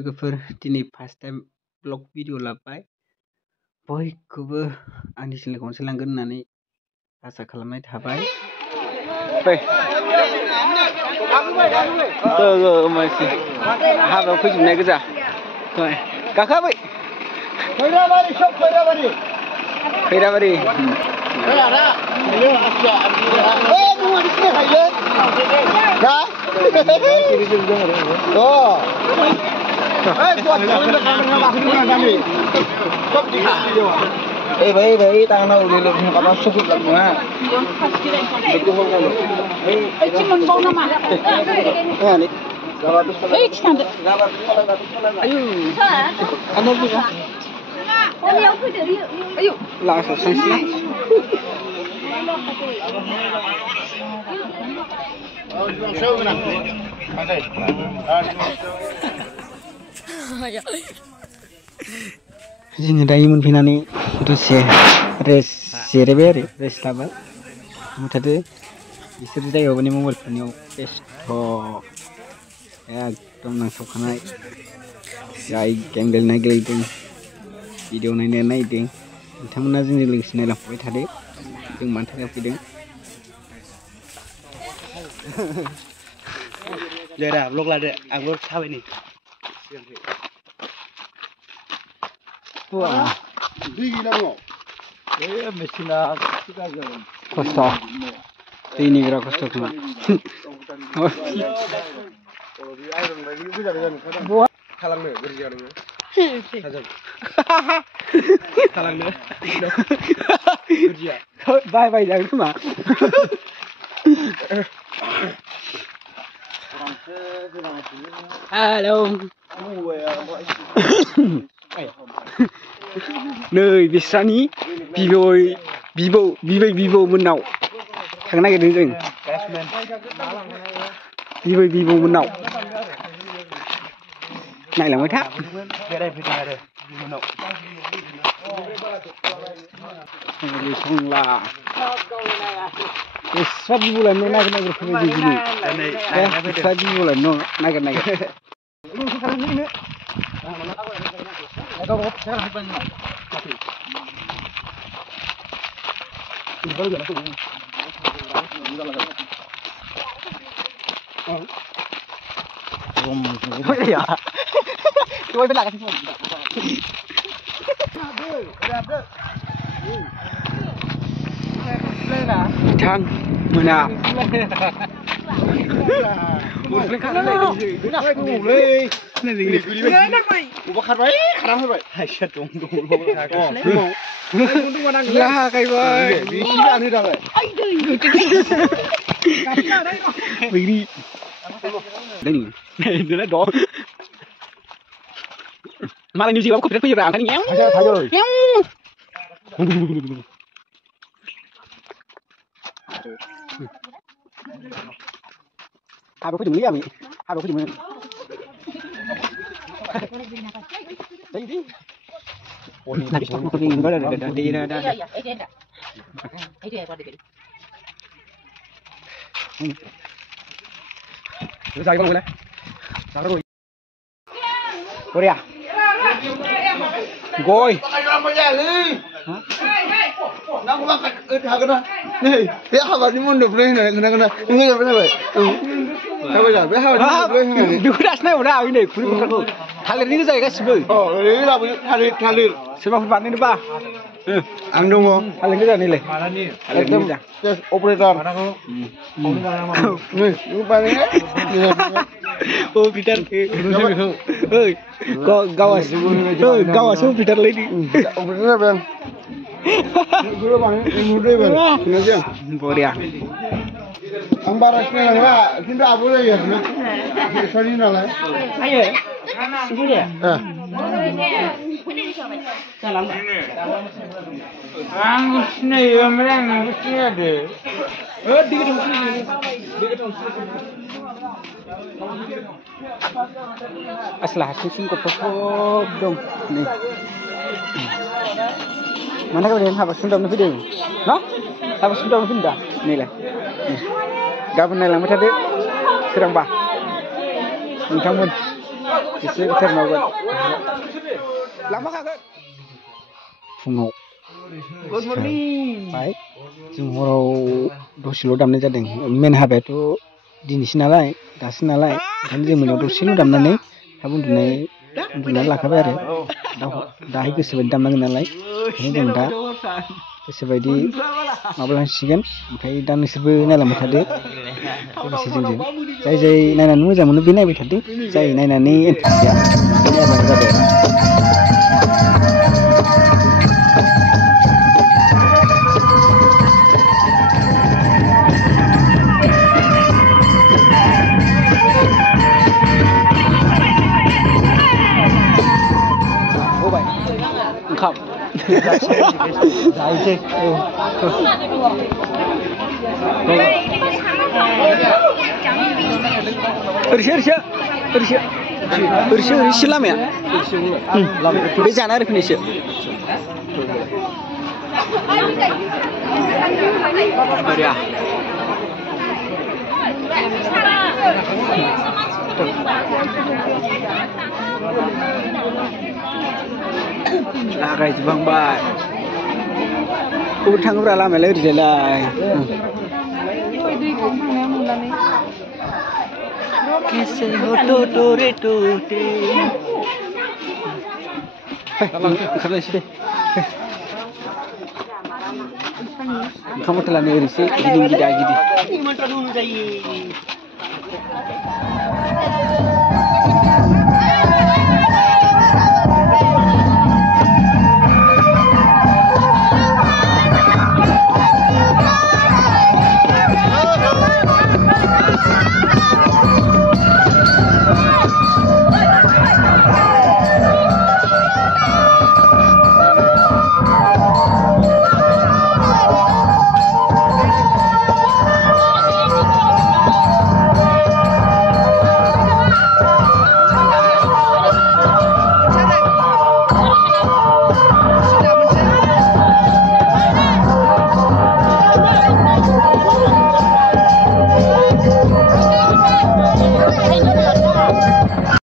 लोगोफोर दिनै first time blog video लाबाय बयखौबो आंनि चेनेलखौ अनसायलांगोन होननानै आसा खालामनाय थाबाय हाबायाव फैजोबनाय गोजा गाखोबाय खैराबारि भाई tangan udah lebih apa cukup lah mah. Betul kalau. Cuman bau nama. Ya nih. Ayo. Anda juga. Ayo. Langsung selesai. जोङो दायो मोनफैनानै दसे जिरायबाय आरो रेस्ट लाबाय मुथाते बिसोर जायगायाव माने मबाइलफोरनियाव बेस्थ' एकदम नांथाबखानाय जाय गेम गेलेनाय गेलेदों भिडिअ नायनाय नायदों बिथांमोना जोंजों लोगोसे नायलांफाबाय थादो जों मानि थाखाय फैदों दे रा ब्लग लादो आंबो थाबायनि Wah, tinggi dong. Mesin kita jalan. Kosong. Ini berapa kosong cuma? Kalau di air lagi itu jalan. Buat. Kalang deh, kerja dong. Tajam. Kalang deh. Kerja. Bye bye jangan cuma. Halo. Nơi Bisani Bibo Munau thằng này cái gì Bibo Munau này là mới tháp không là sát Bibo là này cái này không gì gì sát Bibo là nó này cái này Đâu saya nak banyak. Tapi. Ini baru jalan tu. Oh ya. Coba belah kat sini. Thang mana? Udah karai, karam hebat. Aisyah dong. Lah kayak boy. Bisa anu dah boy. Begini. Ini. Ini lah dong. Malah New Zealand aku tidak punya kan nyew. Hai bố đừng lý à mị. Hai bố đừng. Đây đi. Ôi này sao không nhìn có đi ra. Ấy đi qua đi. Cứ ra cái bông này. Sao rồi? Cô đi à? Gôi. Nó có bắt thằng cái đó. Này, cái hào vào đi muốn được lên này, cái này. Ngươi làm thế vậy. Sao bây giờ bé hao đi được das này nào ini thalir ni जाय गासिबो ओरै लाबो थालिर सोरबा बानायनो बा आं दङ थालिर गोजा नैलाय मालानि एकदम अपारेटर नै नों बानायनो ओ पिटार ओइ गावासो पिटार लैदि अपारेटर जाबाय गuru बानाय नुदों बा खोनादों बरिया Ang baras na lang ha. Hindi abo na yan. Sorry na lang. Ayo. Sige ya. Salam. Ang gusto na yun. Ang gusto niya de. Dikit ang Aslah susun ko po dong. Nih. Mana kemudian habis sudah video, no? Habis sudah pindah, nih lah. Gaben naik lama tadi, serang bah. Ini kamu. एसे गोथार मावगोन लांफाखागोन फुङाव good morning बाय जों हराव दसेल' दामनाय जादों मेन हाबायाथ' दिनैसो नालाय दासो नालाय ओंखायनो जों मोनायाव दसेल' दामनानै थाब उन्दुनानै लाखाबाय आरो दाहाय गोसोबायदि दामनांगोन नालाय ओंखायनो जों दा गोसोबायदि माबालांसिगोन ओमफ्राय दा नोंसोरबो नायलांबाय थादो लोगोसे जोंजों जाय नायनानै मोजां मोनो बे नायबाय थादो जाय नायनानै इन्टारेस्ट गैया बे नायबानो जाबाय आरो ओंखाम जाहैसै ओरैसो लामाया बे जाना रोखोमनिसो बरिया लागायजोबहांबाय बबे थाङोब्रा लामायालाय ओरैजायलाय ओंखारलायसै दे ओंखाम हटेलानो ओरैसो गिदिं गिदा गिदिं